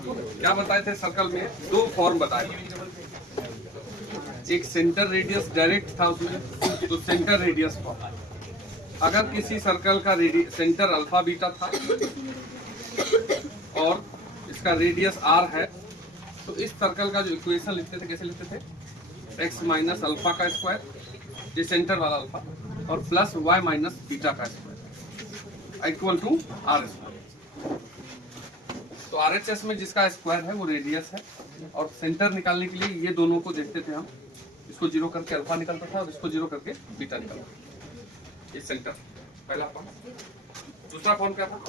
क्या बताए थे सर्कल में? दो फॉर्म बताए। एक सेंटर रेडियस डायरेक्ट था उसमें, तो सेंटर रेडियस फॉर्म। अगर किसी सर्कल का सेंटर अल्फा बीटा था और इसका रेडियस आर है, तो इस सर्कल का जो इक्वेशन लिखते थे कैसे लिखते थे? x माइनस अल्फा का स्क्वायर, ये सेंटर वाला अल्फा, और प्लस y माइनस बीटा का square equal to R square. तो आरएचएस में जिसका स्क्वायर है वो रेडियस है, और सेंटर निकालने के लिए ये दोनों को देखते थे हम, इसको जीरो करके अल्फा निकलता था और इसको जीरो करके बीटा निकलता था। ये सेंटर पहला फॉर्म। दूसरा फॉर्म क्या था?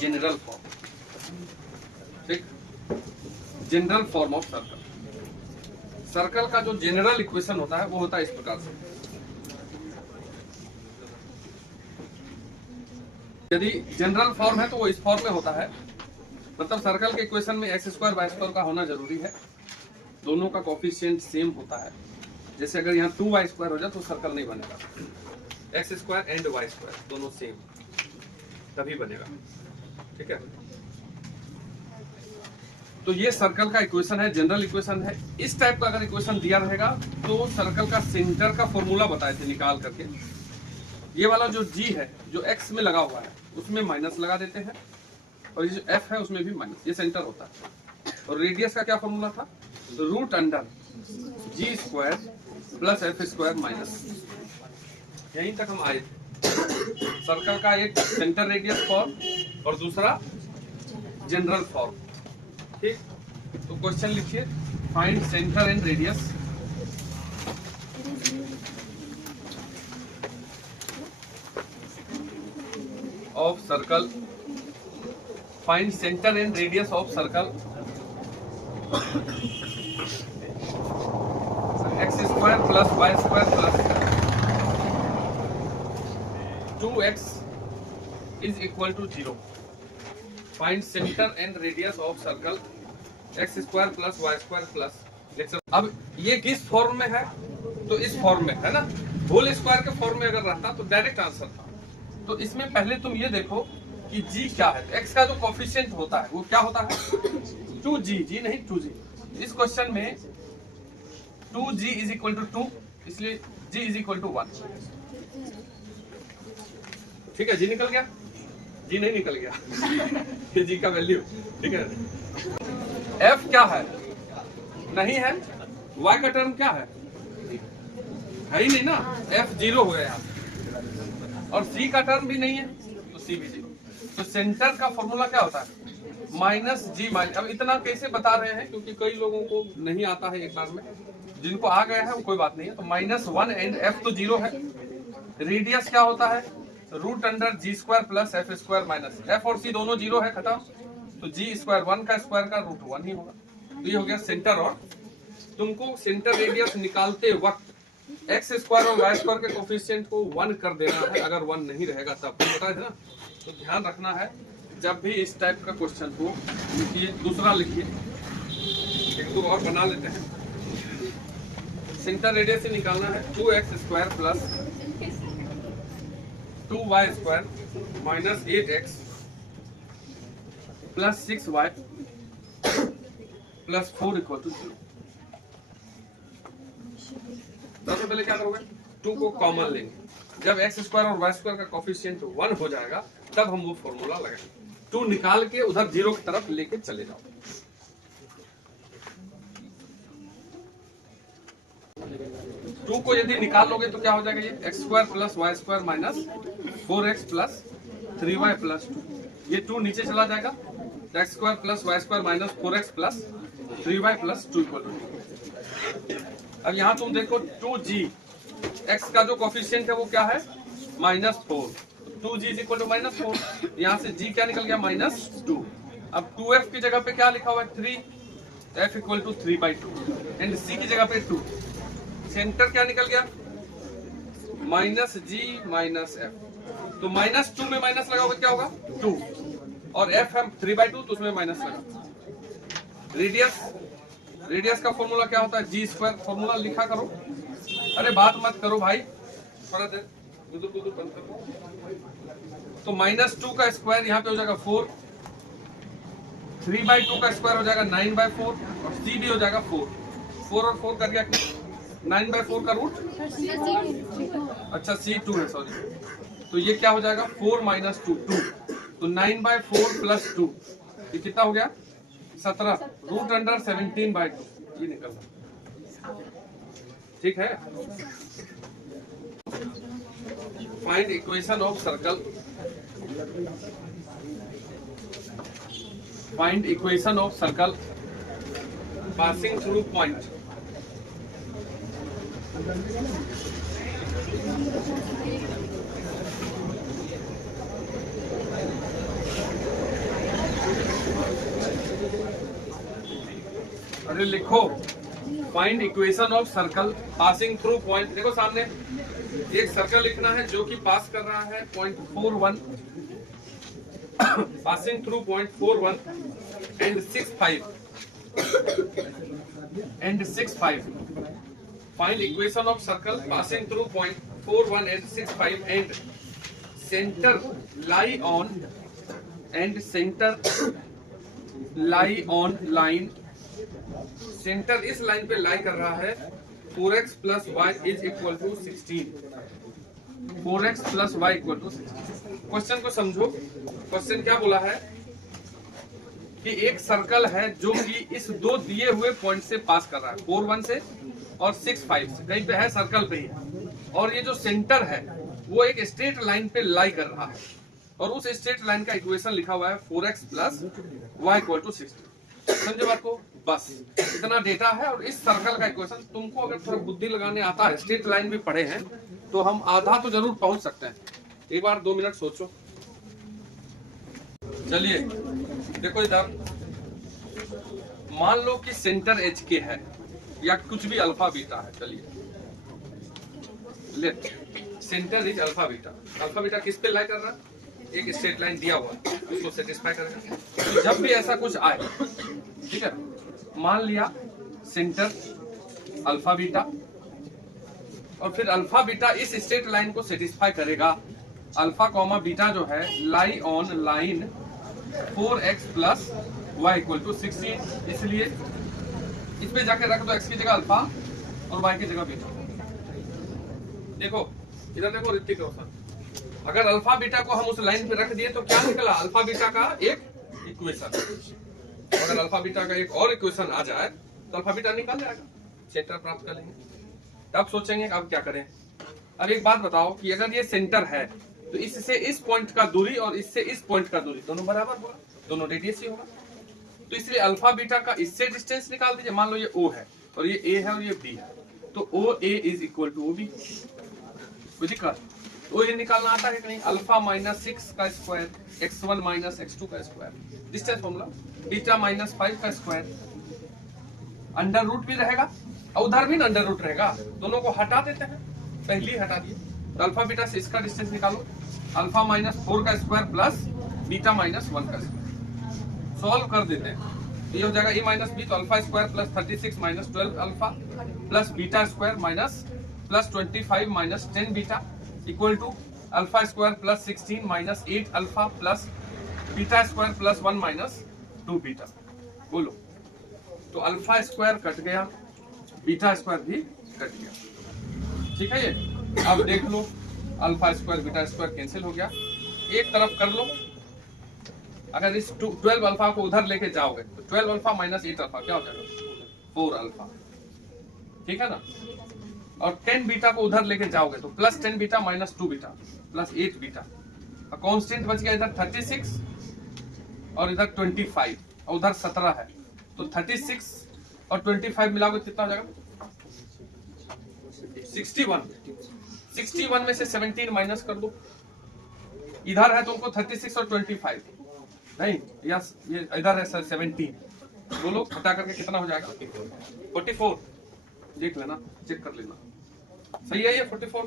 General form. ठीक, general form of circle. Circle का जो जनरल इक्वेशन होता है वो होता है इस प्रकार से। यदि जनरल फॉर्म है तो वो इस फॉर्म में होता है, मतलब सर्कल के इक्वेशन में एक्स स्क्वायर वाई स्क्वायर का होना जरूरी है, दोनों का कोफिशिएंट सेम होता है। जैसे अगर यहाँ 2y स्क्वायर हो जाए तो सर्कल नहीं बनेगा, x square and y square दोनों सेम तभी बनेगा। ठीक है, तो ये सर्कल का इक्वेशन है, जनरल इक्वेशन है। इस टाइप का अगर इक्वेशन दिया रहेगा तो सर्कल का सेंटर का फॉर्मूला बताए थे निकाल करके। ये वाला जो g है जो x में लगा हुआ है उसमें माइनस लगा देते हैं, और ये जो f है उसमें भी माइनस, ये सेंटर होता है। और रेडियस का क्या फॉर्मूला था? Root under g square plus f square minus. यहीं तक हम आए थे। सर्कल का एक सेंटर रेडियस फॉर्म और दूसरा जनरल फॉर्म। ठीक, तो क्वेश्चन लिखिए, find centre and radius of circle, find centre and radius of circle x square plus y square plus 2x is equal to 0। Find centre and radius of circle x square plus y square plus. अब ये किस form में है? तो इस form में है ना। होल स्क्वायर के फॉर्म में अगर रहता तो डायरेक्ट आंसर था। तो इसमें पहले तुम ये देखो कि g क्या है। x का जो कोफिशिएंट होता है वो क्या होता है? 2g, g नहीं 2g। इस क्वेश्चन में 2g इज इक्वल टू 2, इसलिए g इज इक्वल टू 1। ठीक है, g निकल गया? g नहीं निकल गया ये g का वैल्यू। ठीक है, f क्या है? नहीं है। y का टर्म क्या है? है ही नहीं ना, f 0 हो गया, और c का टर्म भी नहीं है तो c भी 0। तो सेंटर का फॉर्मूला क्या होता है? Minus g minus. अब इतना कैसे बता रहे हैं क्योंकि कई लोगों को नहीं आता है एक बार में, जिनको आ गया है वो कोई बात नहीं है। तो -1 एंड f तो 0 है। रेडियस क्या होता है? Root under g square plus f square minus f और c दोनों 0 है, खत्म। तो g स्क्वायर 1 का स्क्वायर का रूट 1 ही होगा। तो ये हो गया सेंटर। और तुमको सेंटर रेडियस निकालते वक्त एक्स स्क्वायर और वाई स्क्वायर के कोफिशिएंट को 1 कर देना है, अगर 1 नहीं रहेगा तब। पता है ना, तो ध्यान रखना है जब भी इस टाइप का क्वेश्चन हो। लिखिए, दूसरा लिखिए, एक दो और बना लेते हैं। सेंटर रेडियस से निकालना है 2x square plus 2y square minus 8x plus 6y plus 4 equal to 0। सबसे पहले क्या करोगे? 2 को कॉमन लेंगे। जब एक्स स्क्वायर और वाई स्क्वायर का कोफिशिएंट 1 हो जाएगा तब हम वो फॉर्मूला लगाएंगे। 2 निकाल के उधर 0 की तरफ लेके चले जाओ। टू को यदि निकाल लोगे तो क्या हो जाएगा? ये x square plus y square minus 4x plus 3y plus 2। ये 2 नीचे चला जाएगा। X square plus y square minus 4x plus 3y plus 2 equal to. अब यहाँ तुम देखो 2g, x का जो कोफिशिएंट है वो क्या है? -4। 2g is equal to -4। यहाँ से g क्या निकल गया? -2। अब 2f की जगह पे क्या लिखा हुआ है? 3, f equal to 3/2 and c की जगह पे 2। सेंटर क्या निकल गया? -g -f। तो -2 में माइनस लगाओगे क्या होगा? 2, और f है 3/2 तो उसमें माइनस लगा। रेडियस का फॉर्मूला क्या होता है? जी स्क्वायर। फॉर्मूला लिखा करो। अरे बात मत करो भाई, थोड़ा देर गुदुर बंद करो। तो -2 का स्क्वायर यहाँ पे हो जाएगा 4, 3/2 का स्क्वायर हो जाएगा 9/4 और c भी हो जाएगा 4। 4 और 4 कर दिया 9/4 का रूट, अच्छा c2 है, सॉरी। तो ये क्या हो जाएगा 4 - 2 2, तो 9/4 + 2 ये कितना हो गया 17 √17/2 ये निकल रहा। ठीक है। Find equation of circle, find equation of circle passing through point. अरे लिखो find equation of circle passing through point. देखो सामने एक सर्कल लिखना है जो कि पास कर रहा है point 41, passing through point 41 and 65 and 65। Find equation of circle passing through point 41 and 65 and centre lie on and centre lie on line. Centre इस लाइन पे लाई कर रहा है 4x + y = 16। 4x + y = 16। Question को समझो। क्वेश्चन क्या बोला है कि एक सर्कल है जो कि इस दो दिए हुए पॉइंट से पास कर रहा है, 41 से और 65 से, कहीं पे है सर्कल पे ही, और ये जो सेंटर है वो एक स्ट्रेट लाइन पे लाई कर रहा है और उस स्ट्रेट लाइन का इक्वेशन लिखा हुआ है 4x + y = 16। समझे बात को? बस इतना डेटा है। और इस सर्कल का इक्वेशन तुमको अगर थोड़ा बुद्धि लगाने आता है, स्ट्रेट लाइन भी पढ़े हैं, तो हम आधा तो जरूर पहुंच सकते हैं। एक बार 2 मिनट सोचो। चलिए देखो इधर, मान लो कि सेंटर एच के है या कुछ भी अल्फा बीटा है। चलिए let centre is alpha beta. Alpha beta किस पे लाई कर रहा है? एक स्ट्रेट लाइन दिया हुआ उसको सेटिस्फाई करेगा। तो जब भी ऐसा कुछ आए, ठीक है, मान लिया सेंटर अल्फा बीटा और फिर अल्फा बीटा इस स्ट्रेट लाइन को सेटिस्फाई करेगा। अल्फा कॉमा बीटा जो है lie on line 4x + y = 16, इसलिए इसमें जाके रख दो x की जगह अल्फा और y की जगह बीटा। देखो इधर देखो ऋतिक रोशन, अगर अल्फा बीटा को हम उस लाइन पे रख दिए तो क्या निकला? अल्फा बीटा का एक इक्वेशन। अगर अल्फा बीटा का एक और इक्वेशन आ जाए तो अल्फा बीटा निकल जाएगा, सेंटर प्राप्त कर लेंगे। तब सोचेंगे अब क्या करें। अब एक बात बताओ कि अगर ये सेंटर है तो इससे इस पॉइंट का दूरी और इससे इस पॉइंट का दूरी दोनों बराबर होगा, दोनों रेडियस ही होगा। तो इसलिए अल्फा बीटा का इससे डिस्टेंस निकाल दीजिए। मान लो ये O है और ये A है और ये B है, तो OA = OB। कोई दिक्कत? तो ये निकालना आता है कि नहीं? अल्फा - 6 का स्क्वायर x1 - x2 का स्क्वायर, डिस्टेंस फॉर्मूला बीटा - 5 का स्क्वायर, अंडर रूट भी रहेगा और उधर भी अंडर रूट रहेगा, दोनों को हटा देते हैं, पहले हटा दिए। तो अल्फा बीटा से इसका डिस्टेंस निकालो, अल्फा -4 का स्क्वायर प्लस बीटा -1 का स्क्वायर, सॉल्व कर देते हैं। ये हो जाएगा a - b, तो alpha square plus 36 - 12 alpha plus beta square plus 25 - 10 beta equal to alpha square plus 16 - 8 alpha plus beta square plus 1 - 2 beta. बोलो, तो अल्फा स्क्वायर कट गया, बीटा स्क्वायर भी कट गया। ठीक है ये। अब देख लो, alpha square beta square cancel हो गया, एक तरफ कर लो। अगर इस 12 अल्फा को उधर लेके जाओगे तो 12 अल्फा माइनस 8 अल्फा क्या हो जाएगा? 4 अल्फा। ठीक है ना? और 10 बीटा को उधर लेके जाओगे तो plus 10 beta minus 2 beta plus 8 beta. Constant बच गया इधर 36 और इधर 25 और उधर 17 है, तो 36 और 25 मिलाओगे कितना हो जाएगा? 61। 61 में से 17 माइनस कर दो। इधर है तुमको 36 और 25 नहीं, यस ये इधर है सर 17। बोलो घटा करके कितना हो जाएगा? 44। देख लेना, चेक कर लेना, सही है ये 44।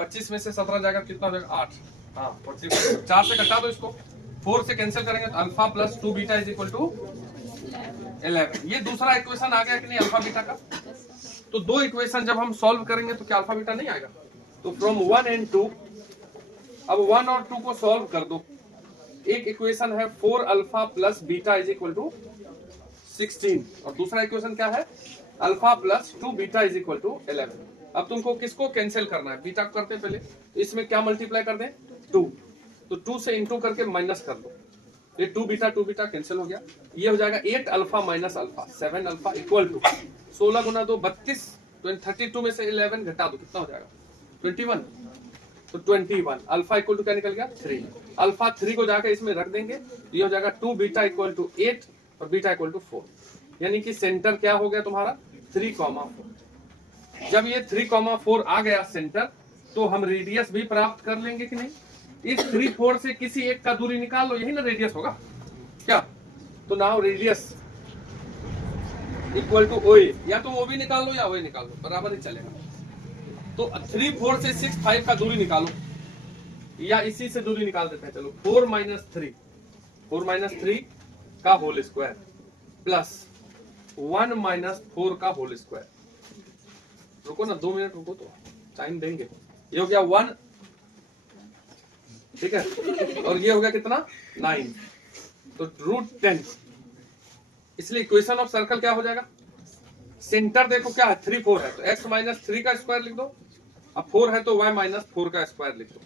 25 में से 17 जाएगा, कितना हो जाएगा? 8। हाँ 44। 4 से कटा दो इसको, 4 से कैंसिल करेंगे तो अल्फा प्लस 2 बीटा = 11। ये दूसरा इक्वेशन आ गया कि नहीं अल्फा बीटा का? तो दो इक्वेशन जब हम सॉल्व करेंगे तो क्या अल्फा बीटा नहीं आएगा? तो फ्रॉम 1 and 2, अब 1 और 2 को सॉल्व कर दो एक इक्वेशन है 4 alpha plus beta is equal to 16 और दूसरा इक्वेशन क्या है alpha plus 2 beta is equal to 11। अब तुमको किसको कैंसिल करना है, बीटा को करते हैं पहले, इसमें क्या मल्टीप्लाई कर दें 2, तो 2 से इंटू करके माइनस कर दो, ये 2 बीटा कैंसिल हो गया, ये हो जाएगा 8 alpha minus alpha 7 alpha equal to 16 गुना 2 32, 32 में से 11 घटा दो कितना हो जाएगा 21, तो 21 अल्फा इक्वल टू क्या निकल गया 3, अल्फा 3 को जाकर इसमें रख देंगे, ये हो जाएगा 2 बीटा इक्वल टू 8 और बीटा इक्वल टू 4, यानी कि सेंटर क्या हो गया तुम्हारा 3,4। जब ये 3,4 आ गया सेंटर तो हम रेडियस भी प्राप्त कर लेंगे कि नहीं, इस 3,4 से किसी एक का दूरी निकाल लो, यही ना रेडियस होगा क्या, तो now radius equal to O, या तो वो भी निकाल लो या वो निकाल लो, बराबर ही चलेगा। तो 3,4 से 6,5 का दूरी निकालो, या इसी से दूरी निकाल देते हैं, चलो 4 माइनस 3 का होल स्क्वायर प्लस 1 माइनस 4 का होल स्क्वायर, रुको ना 2 मिनट रुको तो टाइम देंगे, ये हो गया 1, ठीक है, और ये हो गया कितना 9, तो √10, इसलिए इक्वेशन ऑफ सर्कल क्या हो जाएगा, सेंटर देखो क्या है 3,4 है तो x माइनस 3 का स्क्वायर लिख दो, अब 4 है तो y माइनस 4 का स्क्वायर लिख दो,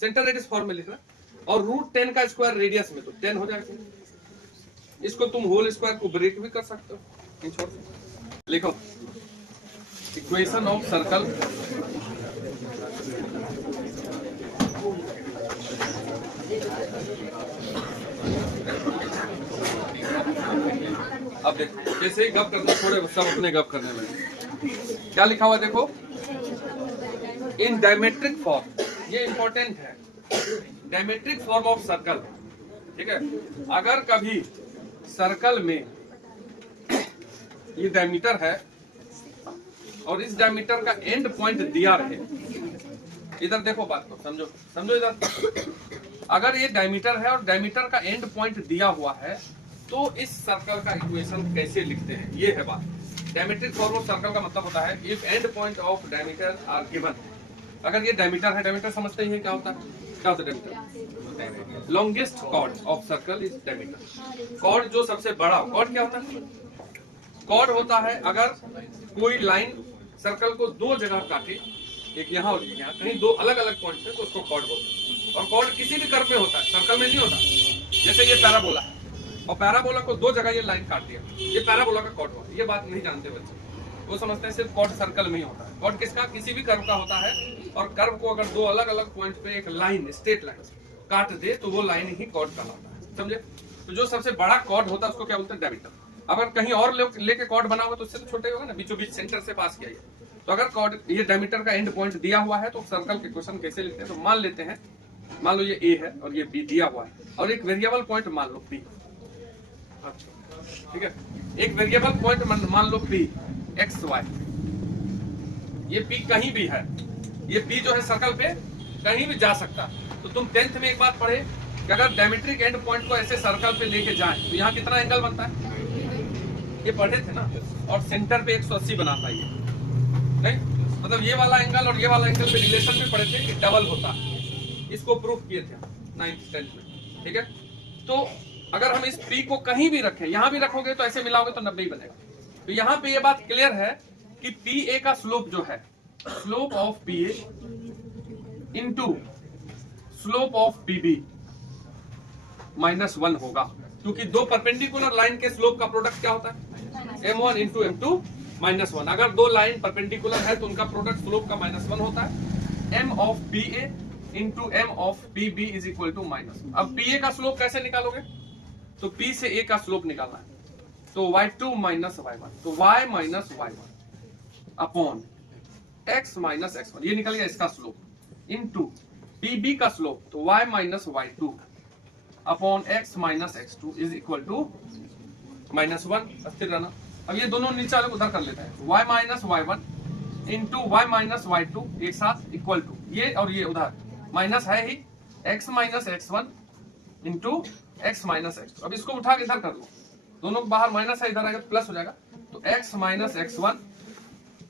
सेंटर रेडियस फॉर्म में लिखना, और √10 का स्क्वायर रेडियस में तो 10 हो जाएगा, इसको तुम होल स्क्वायर को ब्रेक भी कर सकते हो, छोड़ लिखो इक्वेशन ऑफ सर्कल अब देखो जैसे ही गप करते थोड़े सब अपने गप करने लगे, क्या लिखा हुआ देखो इन डायमेट्रिक फॉर्म, ये इंपॉर्टेंट है, डायमेट्रिक फॉर्म ऑफ सर्कल, ठीक है, अगर कभी सर्कल में ये डायमीटर है और इस डायमीटर का एंड पॉइंट दिया रहे, इधर देखो बात को समझो इधर, अगर ये डायमीटर है और डायमीटर का एंड पॉइंट दिया हुआ है तो इस सर्कल का इक्वेशन कैसे लिखते हैं, ये है बात। डायमेट्रिक फॉर्म ऑफ सर्कल का मतलब होता है if end point of diameter are given, अगर ये डायमीटर है, डायमीटर समझते ही है क्या होता है, क्या होता है diameter, longest chord of circle is diameter, chord जो सबसे बड़ा, कॉर्ड क्या होता है, कॉर्ड होता है अगर कोई लाइन सर्कल को 2 जगह काटे, एक यहाँ और यहाँ, कहीं 2 अलग अलग पॉइंट पे, तो उसको कॉर्ड बोलते हैं, और कॉर्ड किसी भी कर्व में होता है, सर्कल में नहीं होता, जैसे ये पैराबोला है और पैराबोला को 2 जगह ये लाइन काट दिया, ये पैराबोला का कॉर्ड हुआ, ये बात नहीं जानते बच्चे, वो समझते हैं सिर्फ कॉर्ड सर्कल में ही होता है, कॉर्ड किसका, किसी भी कर्व का होता है, और कर्व को अगर 2 अलग अलग पॉइंट पे एक लाइन स्ट्रेट लाइन काट दे तो वो लाइन ही कॉर्ड कहलाता है, समझे। तो जो सबसे बड़ा कॉर्ड होता है उसको क्या बोलते हैं, डायमीटर। अगर कहीं और लेके कॉर्ड बना हुआ तो उससे तो छोटे होगा ना, बीचों बीच सेंटर से पास किया गया, तो अगर कॉर्ड ये डायमीटर का एंड पॉइंट दिया हुआ है तो सर्कल के क्वेश्चन कैसे लिखते हैं, तो मान लेते हैं, मान लो ये A है और ये B दिया हुआ है, और एक वेरिएबल पॉइंट मान लो P, ठीक है, एक वेरिएबल पॉइंट मान लो P x y, ये P कहीं भी है, ये P जो है सर्कल पे कहीं भी जा सकता है। तो तुम 10th में एक बात पढ़े कि अगर डायमेट्रिक एंड पॉइंट को ऐसे सर्कल पे लेके जाएं तो यहाँ कितना एंगल बनता है, ये पढ़े थे ना, और सेंटर पे 180 बनाता है ये, नहीं मतलब ये वाला एंगल और ये वाला एंगल पे रिलेशन में पढ़े थे कि डबल होता है, इसको प्रूफ किए थे 9th 10th में, ठीक है। तो अगर हम इस P को कहीं भी रखें, यहाँ भी रखोगे तो ऐसे मिलाओगे तो 90 ही बनेगा, तो यहाँ पे ये बात क्लियर है कि PA का स्लोप जो है, slope of PA into slope of PB -1 होगा, क्योंकि 2 परपेंडिकुलर लाइन के स्लोप का प्रोडक्ट क्या होता है, M1 इंटू M2 -1, अगर 2 लाइन परपेंडिकुलर है तो उनका प्रोडक्ट स्लोप का -1 होता है, M of PA into M of PB is equal to -1। अब PA का स्लोप कैसे निकालोगे, तो P से A का स्लोप निकालना है, तो y2 माइनस y1, तो y minus y1 upon x minus x1, ये निकल गया इसका स्लोप, इनटू PB का स्लोप, तो y minus y2 upon x minus x2 is equal to -1, स्थिर रहना। अब ये दोनों नीचे वाले उधर कर लेते हैं, y minus y1 into y minus y2 एक साथ इक्वल टू ये और ये उधर माइनस है ही, x minus x1 into x minus x2, अब इसको उठा के इधर कर दो, दोनों बाहर माइनस है, इधर आएगा प्लस हो जाएगा, तो x minus x1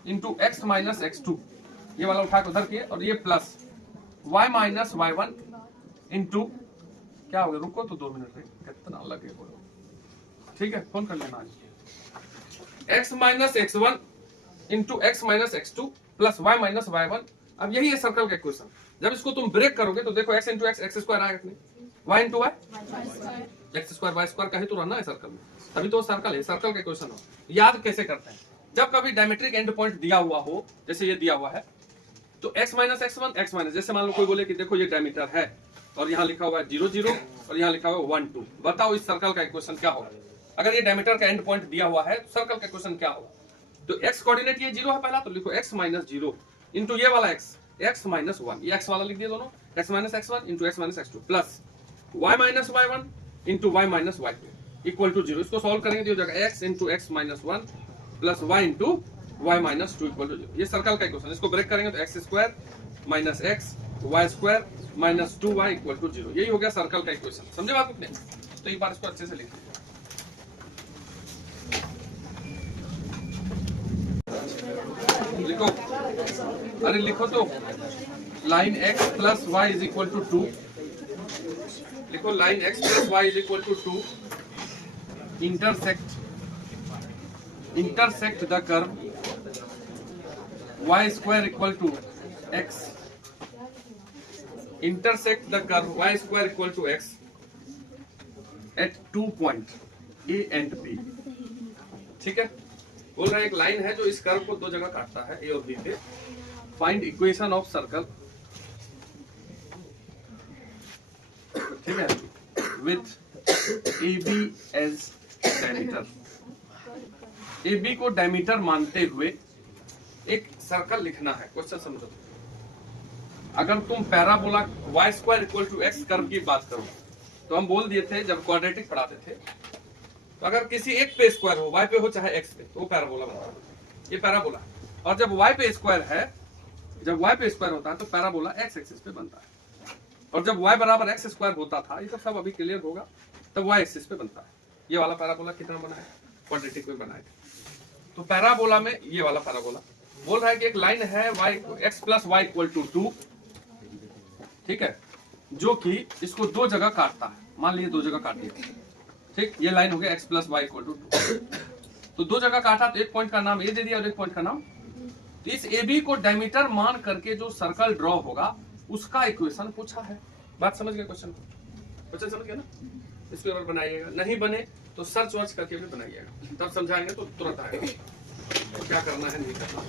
into x minus x2, ये वाला उठा के उधर किए, और ये plus y minus y1 into क्या हो गया, रुको तो 2 मिनट, कितना लगे बोलो, ठीक है, फोन कर लेना आज। x minus x1 into x minus x2 plus y minus y1। अब यही है सर्कल का इक्वेशन। जब इसको तुम ब्रेक करोगे तो देखो x into x x square आएगा, y into y x square y square का ही तो रहना है सर्कल में, तभी तो सर्कल है, सर्कल का इक्वेशन हो। याद कैसे करते हैं, जब कभी डायमेट्रिक एंड पॉइंट दिया हुआ हो, जैसे ये दिया हुआ है, तो x minus x1 x minus, जैसे मान लो कोई बोले कि देखो ये डायमीटर है और यहाँ लिखा हुआ है 0 0 और यहाँ लिखा हुआ है 1 2, बताओ इस सर्कल का इक्वेशन क्या होगा। अगर ये डायमीटर का एंड पॉइंट दिया हुआ है तो सर्कल का इक्वेशन क्या होगा। तो x कोऑर्डिनेट ये 0 है पहला, तो लिखो x माइनस 0 इंटू ये वाला x माइनस 1, ये x वाला लिख दिया दोनों, x minus x1 into x minus x2 plus y minus y1 into y minus y2 equal to 0। इसको सॉल्व करेंगे तो हो जाएगा x into x minus 1 plus y into y minus 2 equal to 0। ये सर्कल का इक्वेशन। इसको break करेंगे तो x square minus x y square minus 2y equal to 0। यही हो गया सर्कल का इक्वेशन। समझे बात अपने? तो एक बार इसको अच्छे से लिख लीजिए। लिखो, अरे लिखो तो, line x plus y is equal to 2, लिखो line x plus y is equal to 2 intersect the curve y square equal to x, intersect the curve y square equal to x at 2 point A and B। ठीक है, बोल रहा है एक line है जो इस कर्व को 2 जगह काटता है, A और B पे। फाइंड इक्वेशन ऑफ सर्कल, ठीक है, with AB as diameter. AB को डायमीटर मानते हुए एक सर्कल लिखना है। क्वेश्चन समझो, अगर तुम parabola y square equal to x curve की बात करो तो हम बोल दिए थे जब क्वाड्रेटिक पढ़ाते थे, तो अगर किसी एक पे स्क्वायर हो, y पे हो चाहे x पे, तो वो पैराबोला बनता है। ये पैराबोला, और जब y पे स्क्वायर है, जब y पे स्क्वायर होता है तो पैराबोला x एक्सिस पे बनता है, और जब y बराबर x स्क्वायर होता था, ये सब अभी क्लियर होगा, तब y एक्सिस पे बनता है। ये वाला पैराबोला कितना बना है, क्वाड्रेटिक में बना है। तो पैराबोला में ये वाला पैराबोला बोल रहा है कि एक लाइन है y x plus y equal to 2, ठीक है, जो कि इसको 2 जगह काटता है। मान लीजिए 2 जगह काट दिया, ठीक, ये लाइन हो गया x plus y equal to 2, तो 2 जगह काटा तो एक पॉइंट का नाम ए दे दिया और एक पॉइंट का नाम। तो इस AB को डायमीटर मान करके जो सर्कल ड्रॉ होगा उसका इक्वेशन पूछा है। बात समझ गए? क्वेश्चन समझ गए ना? इसको अगर बनाइएगा, नहीं बने तो सर्च वर्च करके भी बनाइएगा, तब समझाएंगे तो तुरंत आएगा क्या करना है नहीं करना।